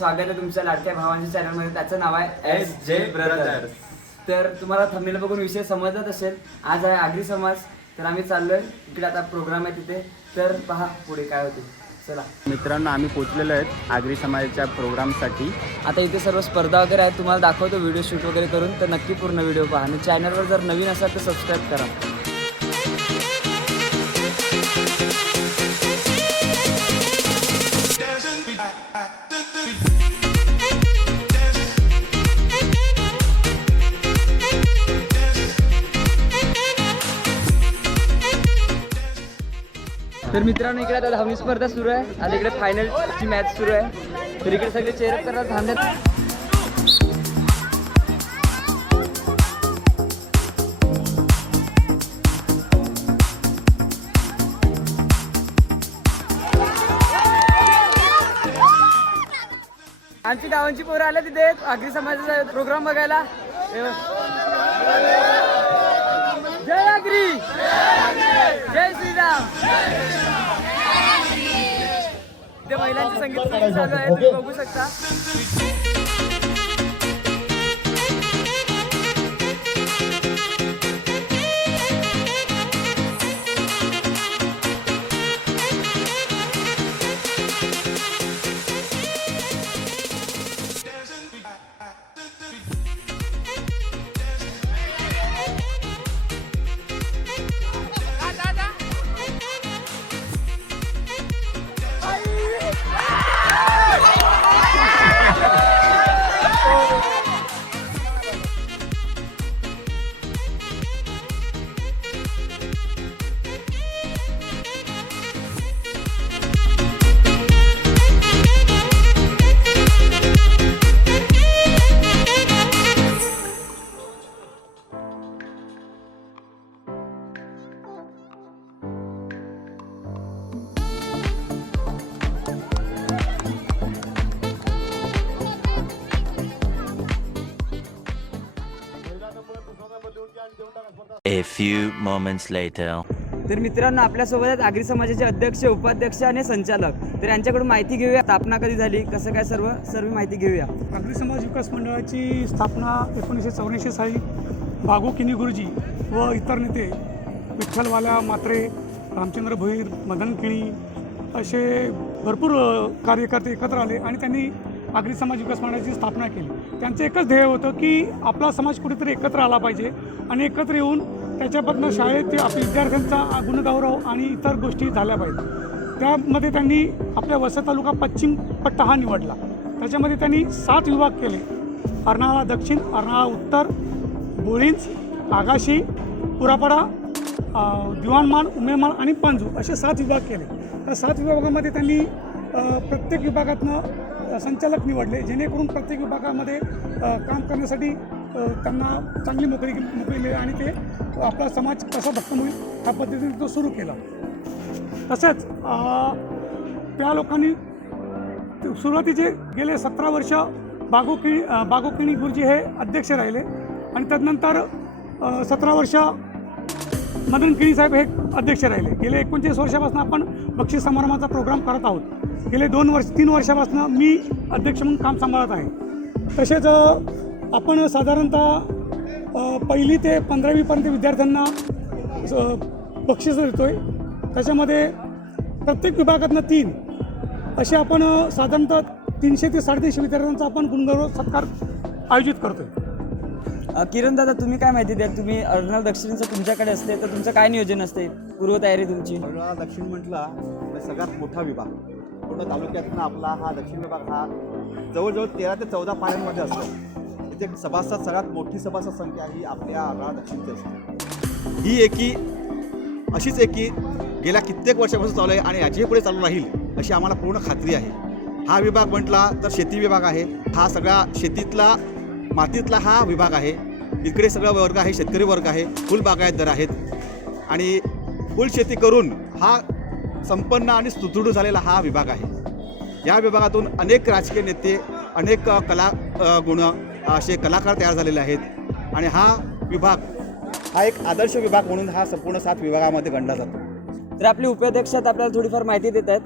स्वागत आहे तुमच्या लाडक्या भावांच्या चॅनलमध्ये. त्याचं नाव आहे SJ ब्रदर्स. तर तुम्हाला थंबनेल बघून विषय समजत असेल. आज आहे आगरी समाज. तर आम्ही चाललोय इकडे, आता प्रोग्राम आहे तिथे. तर पहा पुढे काय होते. चला मित्रांनो, आम्ही पोचलेलो आहेत आगरी समाजाच्या प्रोग्रामसाठी. आता इथे सर्व स्पर्धा वगैरे आहेत, तुम्हाला दाखवतो व्हिडिओ शूट वगैरे करून. तर नक्की पूर्ण व्हिडिओ पहा आणि चॅनलवर जर नवीन असाल तर सबस्क्राईब करा. तर मित्रांनो, इकडे आता धावणी स्पर्धा सुरू आहे. आता इकडे फायनलची मॅच सुरू आहे. तर इकडे सगळे चेअरअप करतात थांबतात. आमची गावांची पोरं आल्या तिथे आगरी समाजाचा प्रोग्राम बघायला. जय आगरी, जय श्रीराम. ते महिलांचे संगीत चालू आहे, तुम्ही बघू शकता. A few moments later. तर मित्रांनो, आपल्यासोबत आहेत आगरी समाजाचे अध्यक्ष, उपाध्यक्ष आणि संचालक. तर यांच्याकडून माहिती घेऊया. स्थापना कधी झाली, कसं काय, सर्व माहिती घेऊया. आगरी समाज विकास मंडळाची स्थापना 1984 साली भागू किनी गुरुजी व इतर नेते विठ्ठलवाल्या मात्रे, रामचंद्र भोईर, मदन किणी असे भरपूर कार्यकर्ते एकत्र आले आणि त्यांनी आगरी समाज विकास मंडळाची स्थापना केली. त्यांचं एकच ध्येय होतं की आपला समाज कुठेतरी एकत्र आला पाहिजे आणि एकत्र येऊन त्याच्यापासून शाळेत आपल्या विद्यार्थ्यांचा गुणगौरव आणि इतर गोष्टी झाल्या पाहिजेत. त्यामध्ये त्यांनी आपल्या वसई तालुका पश्चिम पट्टा हा निवडला. त्याच्यामध्ये त्यांनी 7 विभाग केले. अर्नाळा दक्षिण, अर्नाळा उत्तर, बोळींज, आगाशी, पुरापाडा, दिवाणमाळ, उमेमाळ आणि पांजू असे 7 विभाग केले. त्या 7 विभागामध्ये त्यांनी प्रत्येक विभागातनं संचालक निवडले, जेणेकरून प्रत्येक विभागामध्ये काम करण्यासाठी त्यांना चांगली नोकरी मिळेल आणि ते आपला समाज कसा भक्कम होईल ह्या पद्धतीने तो सुरू केला. तसेच त्या लोकांनी सुरुवातीचे गेले 17 वर्ष बागू किणी गुरुजी हे अध्यक्ष राहिले आणि त्यानंतर 17 वर्ष मदन किणी साहेब हे अध्यक्ष राहिले. गेले 39 वर्षापासून आपण बक्षीस समारंभाचा प्रोग्राम करत आहोत. गेले 3 वर्षापासून मी अध्यक्ष म्हणून काम सांभाळत आहे. तसेच आपण साधारणतः 1ली ते 15वीपर्यंत विद्यार्थ्यांना बक्षीस देतो आहे. त्याच्यामध्ये प्रत्येक विभागातनं 3 असे आपण साधारणतः 300 ते 350 विद्यार्थ्यांचा आपण गुणगौरव सत्कार आयोजित करतो आहे. किरण दादा, तुम्ही काय माहिती द्या. तुम्ही अर्नाळा दक्षिणचं तुमच्याकडे असते, तर तुमचं काय नियोजन असते, पूर्वतयारी तुमची? अर्नाळा दक्षिण म्हटला म्हणजे सगळ्यात मोठा विभाग. पूर्ण तालुक्यातनं आपला हा दक्षिण विभाग हा जवळजवळ 13 ते 14 पाड्यांमध्ये असतो. इथे सभासद सगळ्यात मोठी सभासद संख्या ही आपल्या अर्नाळा दक्षिणची असते. ही एकी अशीच एकी गेल्या कित्येक वर्षापासून चालू आहे आणि याच्याही पुढे चालू राहील अशी आम्हाला पूर्ण खात्री आहे. हा विभाग म्हटला तर शेती विभाग आहे. हा सगळा शेतीतला मातीतला हा विभाग आहे. इकडे सगळा वर्ग आहे, शेतकरी वर्ग आहे, फुल बागायतदार आहेत आणि फुल शेती करून हा संपन्न आणि सुदृढ झालेला हा विभाग आहे. या विभागातून अनेक राजकीय नेते, अनेक असे कलाकार तयार झालेले आहेत आणि हा विभाग हा एक आदर्श विभाग म्हणून हा संपूर्ण 7 विभागामध्ये गणला जातो. तर आपले उपाध्यक्ष आपल्याला थोडीफार माहिती देत आहेत.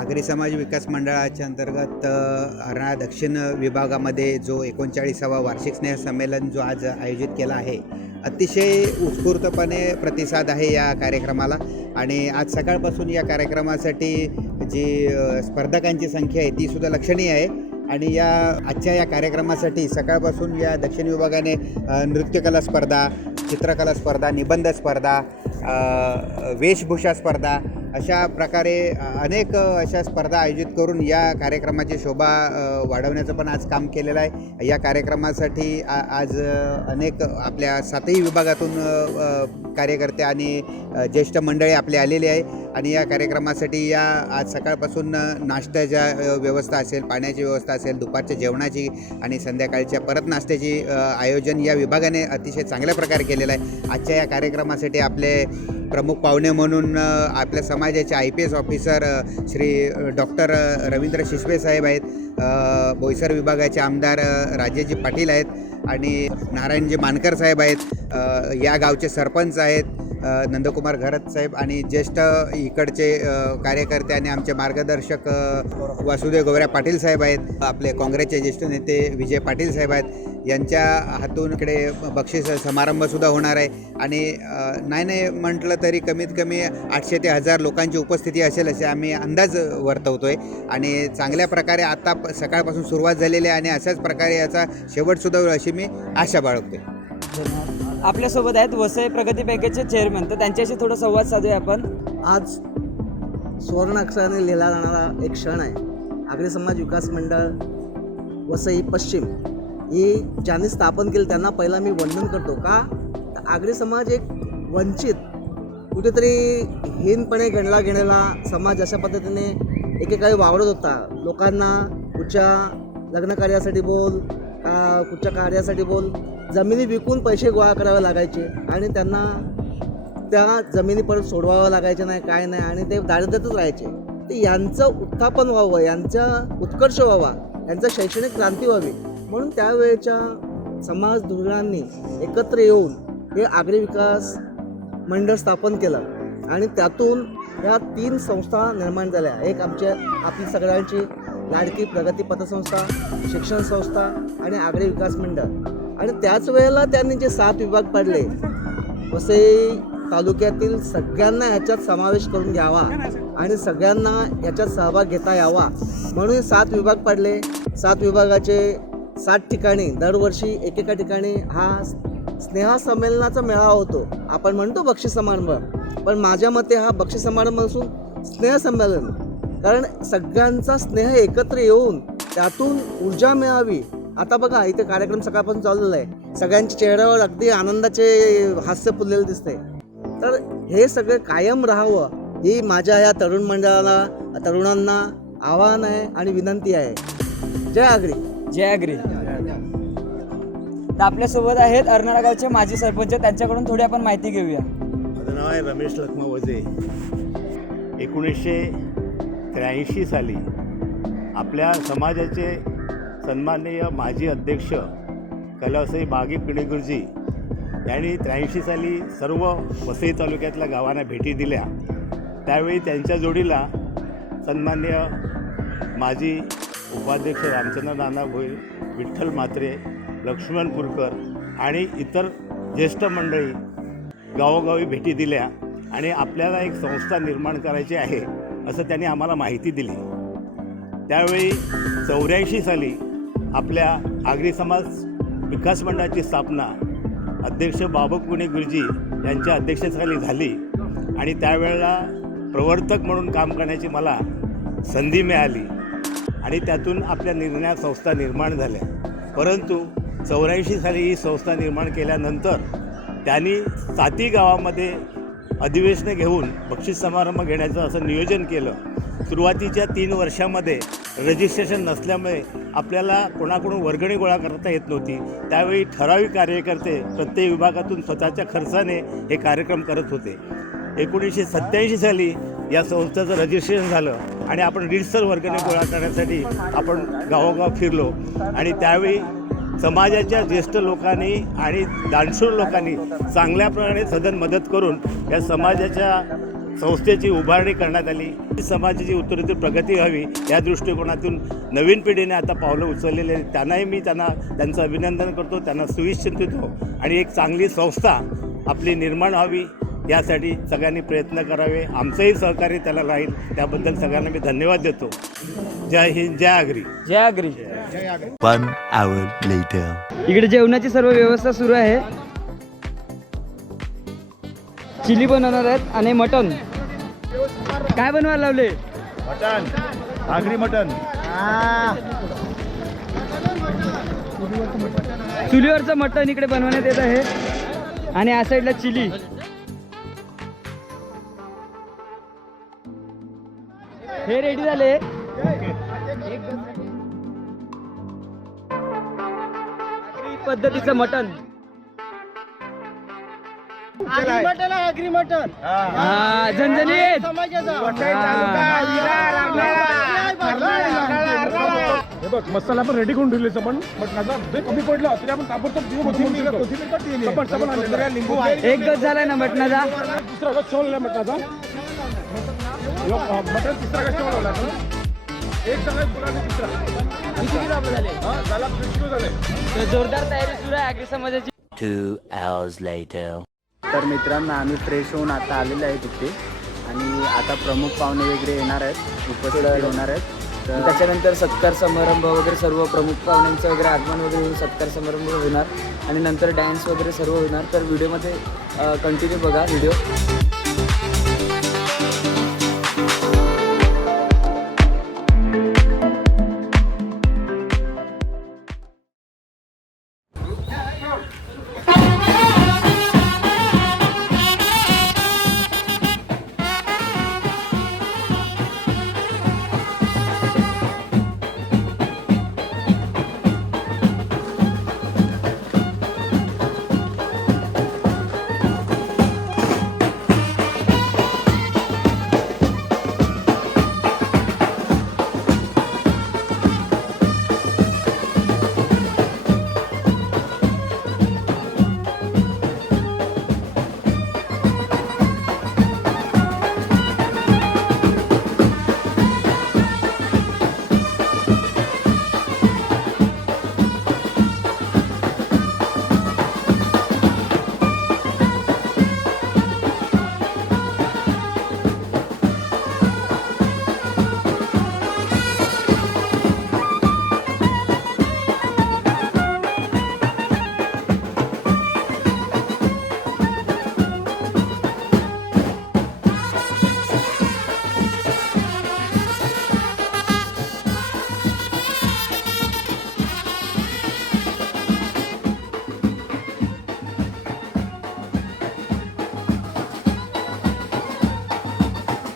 आगरी समाज विकास मंडळाच्या अंतर्गत अर्नाळा दक्षिण विभागामध्ये जो 39वा वार्षिक स्नेहसंमेलन जो आज आयोजित केला आहे, अतिशय उत्स्फूर्तपणे प्रतिसाद आहे या कार्यक्रमाला. आणि आज सकाळपासून या कार्यक्रमासाठी जी स्पर्धकांची संख्या आहे तीसुद्धा लक्षणीय आहे. आणि आजच्या या कार्यक्रमासाठी सकाळपासून या दक्षिण विभागाने नृत्यकला स्पर्धा, चित्रकला स्पर्धा, निबंध स्पर्धा, वेशभूषा स्पर्धा अशा प्रकारे अनेक अशा स्पर्धा आयोजित करून या कार्यक्रमाची शोभा वाढवण्याचं पण आज काम केलेलं आहे. या कार्यक्रमासाठी आज अनेक आपल्या 7ही विभागातून कार्यकर्ते आणि ज्येष्ठ मंडळी आपले आलेले आहे. आणि या कार्यक्रमासाठी आज सकाळपासून नाश्त्याच्या व्यवस्था असेल, पाण्याची व्यवस्था असेल, दुपारच्या जेवणाची आणि संध्याकाळच्या परत नाश्त्याची आयोजन या विभागाने अतिशय चांगल्या प्रकारे केलेलं आहे. आजच्या या कार्यक्रमासाठी आपले प्रमुख पाहुणे म्हणून आपल्या समाजाचे IPS officer Shri doctor Ravindra Shisve साहेब आहेत, बोईसर विभागाचे आमदार राजेजी पाटील आहेत आणि नारायणजी मानकर साहेब आहेत, या गावचे सरपंच आहेत नंदकुमार घरत साहेब आणि ज्येष्ठ इकडचे कार्यकर्ते आणि आमचे मार्गदर्शक वासुदेव गोवऱ्या पाटील साहेब आहेत, आपले काँग्रेसचे ज्येष्ठ नेते विजय पाटील साहेब आहेत. यांच्या हातून इकडे बक्षीस समारंभसुद्धा होणार आहे. आणि नाही म्हटलं तरी कमीत कमी 800 ते 1000 लोकांची उपस्थिती असेल असे आम्ही अंदाज वर्तवतो आहे. आणि चांगल्या प्रकारे आता सकाळपासून सुरुवात झालेली आहे आणि अशाच प्रकारे याचा शेवटसुद्धा होईल अशी मी आशा बाळगते. आपल्यासोबत आहेत वसई प्रगती बँकेचे चेअरमन, तर त्यांच्याशी थोडा संवाद साधूया आपण. आज सुवर्ण अक्षराने लिहिला जाणारा एक क्षण आहे. आगरी समाज विकास मंडळ वसई पश्चिम ही ज्यांनी स्थापन केलं त्यांना पहिला मी वंदन करतो. का आगरी समाज एक वंचित, कुठेतरी हीनपणे गणला गेलेला समाज अशा पद्धतीने एकेकाळी वावरत होता. लोकांना कुठच्या लग्न कार्यासाठी बोल, कुठच्या कार्यासाठी बोल, जमिनी विकून पैसे गोळा करावे लागायचे आणि त्यांना त्या जमिनी परत सोडवावं लागायचे नाही, काय नाही, आणि ते दारिद्र्यातच राहायचे. तर यांचं उत्थापन व्हावं, यांचा उत्कर्ष व्हावा, यांचा शैक्षणिक क्रांती व्हावी म्हणून त्यावेळेच्या समाज धुरीणांनी एकत्र येऊन हे आगरी विकास मंडळ स्थापन केलं. आणि त्यातून ह्या 3 संस्था निर्माण झाल्या. एक आपली सगळ्यांची लाडकी प्रगती पतसंस्था, शिक्षण संस्था आणि आगरी विकास मंडळ. आणि त्याच वेळेला त्यांनी जे 7 विभाग पाडले, वसई तालुक्यातील सगळ्यांना ह्याच्यात समावेश करून घ्यावा आणि सगळ्यांना याच्यात सहभाग घेता यावा म्हणून 7 विभाग पाडले. 7 विभागाचे 7 ठिकाणी दरवर्षी एकेका ठिकाणी हा स्नेहसंमेलनाचा मेळावा होतो. आपण म्हणतो बक्षीस समारंभ, पण माझ्या मते हा बक्षीस समारंभ नसून स्नेहसंमेलन. कारण सगळ्यांचा स्नेह एकत्र येऊन त्यातून ऊर्जा मिळावी. आता बघा इथे कार्यक्रम सकाळपासून चाललेला आहे, सगळ्यांच्या चेहऱ्यावर अगदी आनंदाचे हास्य फुललेलं दिसते. तर हे सगळं कायम राहावं ही माझ्या या तरुण मंडळाला, तरुणांना आवाहन आहे आणि विनंती आहे. जय आगरी. जय आगरी. तर आपल्यासोबत आहेत अर्नाळा गावचे माजी सरपंच, त्यांच्याकडून थोडी आपण माहिती घेऊया. माझं नाव आहे रमेश लखमा वजे. 1983 साली आपल्या समाजाचे सन्माननीय माजी अध्यक्ष कैलासई बागी पिणेगुरुजी यांनी 83 साली सर्व वसई तालुक्यातल्या गावांना भेटी दिल्या. त्यावेळी त्यांच्या जोडीला सन्माननीय माजी उपाध्यक्ष रामचंद्र नाना भोईर, विठ्ठल म्हात्रे, लक्ष्मण पुरकर आणि इतर ज्येष्ठ मंडळी गावोगावी भेटी दिल्या आणि आपल्याला एक संस्था निर्माण करायची आहे असं त्यांनी आम्हाला माहिती दिली. त्यावेळी 84 साली आपल्या आगरी समाज विकास मंडळाची स्थापना अध्यक्ष बाबू कुणी गुरुजी यांच्या अध्यक्षतेखाली झाली आणि त्यावेळेला प्रवर्तक म्हणून काम करण्याची मला संधी मिळाली आणि त्यातून आपल्या निर्णयात संस्था निर्माण झाल्या. परंतु 84 साली ही संस्था निर्माण केल्यानंतर त्यांनी 7ही गावामध्ये अधिवेशनं घेऊन बक्षीस समारंभ घेण्याचं असं नियोजन केलं. सुरुवातीच्या 3 वर्षामध्ये रजिस्ट्रेशन नसल्यामुळे आपल्याला कोणाकडून वर्गणी गोळा करता येत नव्हती. त्यावेळी ठराविक कार्यकर्ते प्रत्येक विभागातून स्वतःच्या खर्चाने हे कार्यक्रम करत होते. 1987 साली या संस्थेचं रजिस्ट्रेशन झालं आणि आपण रीतसर वर्गणी गोळा करण्यासाठी आपण गावोगाव फिरलो आणि त्यावेळी समाजाच्या ज्येष्ठ लोकांनी आणि दानशूर लोकांनी चांगल्या प्रकारे सदन मदत करून या समाजाच्या संस्थेची उभारणी करण्यात आली. समाजाची उत्तरोत्तर प्रगती व्हावी या दृष्टिकोनातून नवीन पिढीने आता पावलं उचललेले आहेत. त्यांनाही मी त्यांचं अभिनंदन करतो, त्यांना शुभेच्छा आणि एक चांगली संस्था आपली निर्माण व्हावी यासाठी सगळ्यांनी प्रयत्न करावे. आमचंही सहकार्य त्याला राहील, त्याबद्दल सगळ्यांना मी धन्यवाद देतो. जय हिंद, जय आगरी. जय आगरी. 1 hour later. इकडे जेवणाची सर्व व्यवस्था सुरू आहे. चिली बनवणार आहेत आणि मटन. काय बनवायला लावले? Mutton, Agri mutton. चुलीवरचं मटन इकडे बनवण्यात येत आहे आणि या साईडला चिली. हे रेडी झाले. आगरी पद्धतीचं मटन. झणझणीत. हे बघ मसाला पण रेडी करून ठेवले आपण मटणाचा. ते कमी पडलं तरी आपण ताबडतोब लिंबू आहे. एक गज झालाय ना मटणाचा. दुसरा गज ठेवलेला मटणाचा. मटण तिसरा गज ठेवला. एक झाला तिसरा. झाला 20 किलो झाले. तर जोरदार तयारी सुरू आहे आगरी समाजाची. 2 hours later. तर मित्रांनो, आम्ही फ्रेश होऊन आता आलेलो आहे तिथे आणि आता प्रमुख पाहुणे वगैरे येणार आहेत, उपस्थित होणार आहेत. तर त्याच्यानंतर सत्कार समारंभ वगैरे सर्व प्रमुख पाहुण्यांचं वगैरे आगमन वगैरे होऊन सत्कार समारंभ होणार आणि नंतर डॅन्स वगैरे सर्व होणार. तर व्हिडिओमध्ये कंटिन्यू बघा व्हिडिओ.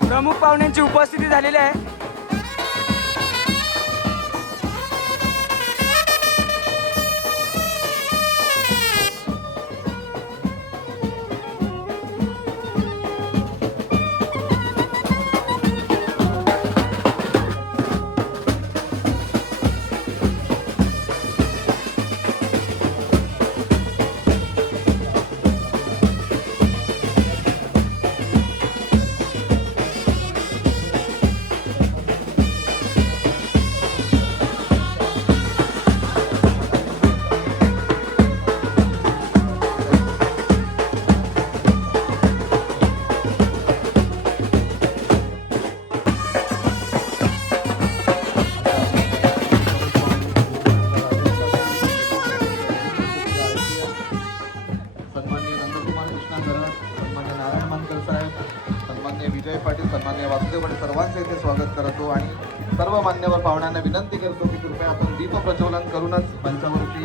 प्रमुख पाहुण्यांची उपस्थिती झालेली आहे. विजय पाटील, सन्माननीय वासुदेव पाटील सर्वांचे इथे स्वागत करतो आणि सर्व मान्यवर पाहुण्यांना विनंती करतो की कृपया आपण दीप प्रज्वलन करूनच मंचावरती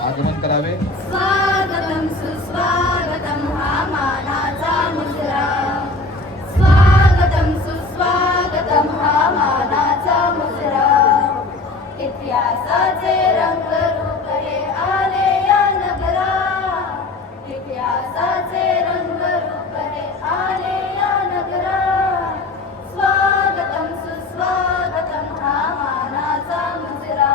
आगमन करावे. स्वागतम सुस्वागतम हा मानाचा मुजरा. स्वागतम सुस्वागतम हा मानाचा मुजरा. इतिहासाचे रंग रूप हे आले या नगरा. इतिहासाचे रंग रूप हे आले या नगरा. स्वागतम सुस्वागतम हा मानाचा मुजरा.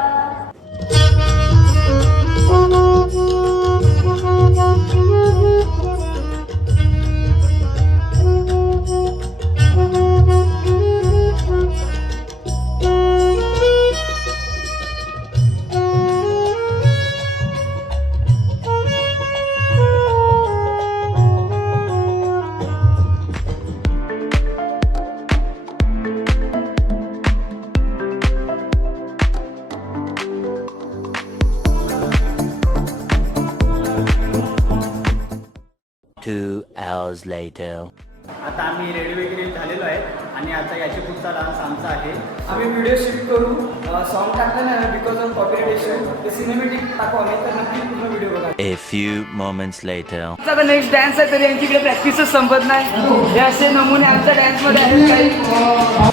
2 hours later. आता आम्ही रेडी वगैरे झालेलो आहे आणि आता याची पुढचा डान्स आमचा आहे. आम्ही व्हिडिओ शूट करू सॉन्ग टाकलं ना बिकॉज ऑफ कॉपीराइट इश्यू ते सिनेमॅटिक टाकू आम्ही तर नक्की पूर्ण व्हिडिओ बघा. A few moments later. आता नेक्स्ट डान्स आहे तरी यांच्याकडे प्रॅक्टिसच संपत नाही. हे असे नमुने आमच्या डान्समध्ये आहेत काही.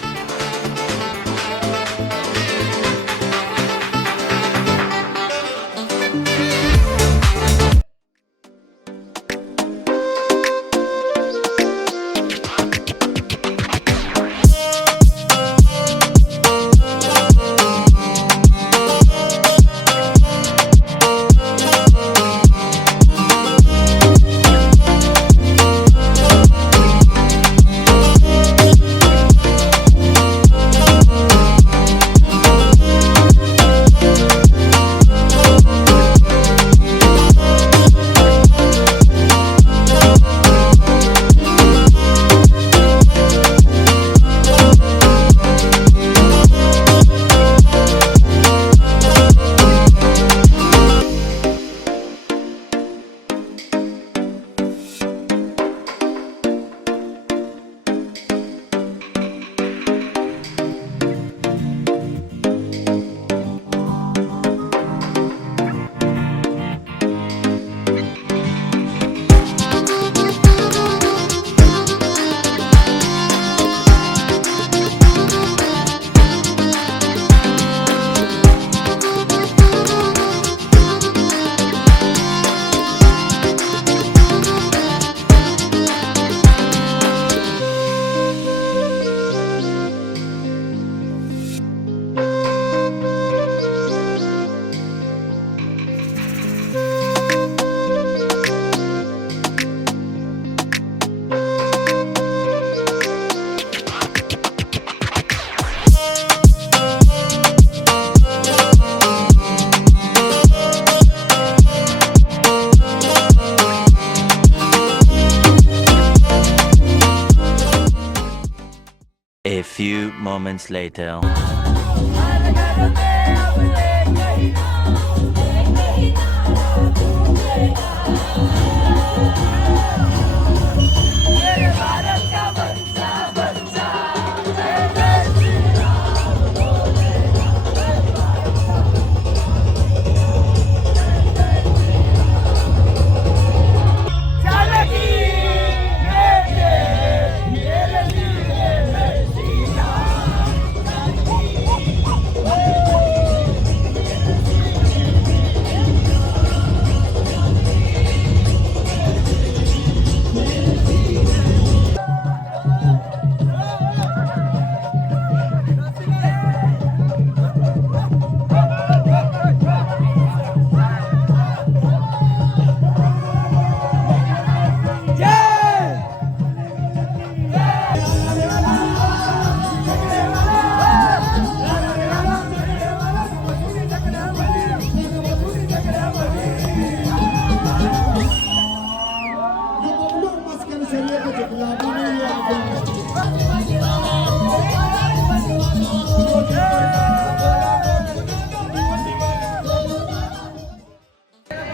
A few moments later.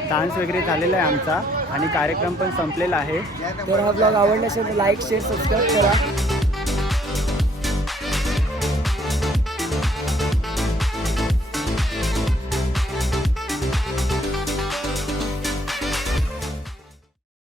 Dance वगैरे झालेला आहे आमचा आणि कार्यक्रम पण संपलेला आहे. तर हा ब्लॉग आवडला असेल तर लाईक शेअर सबस्क्राईब करा.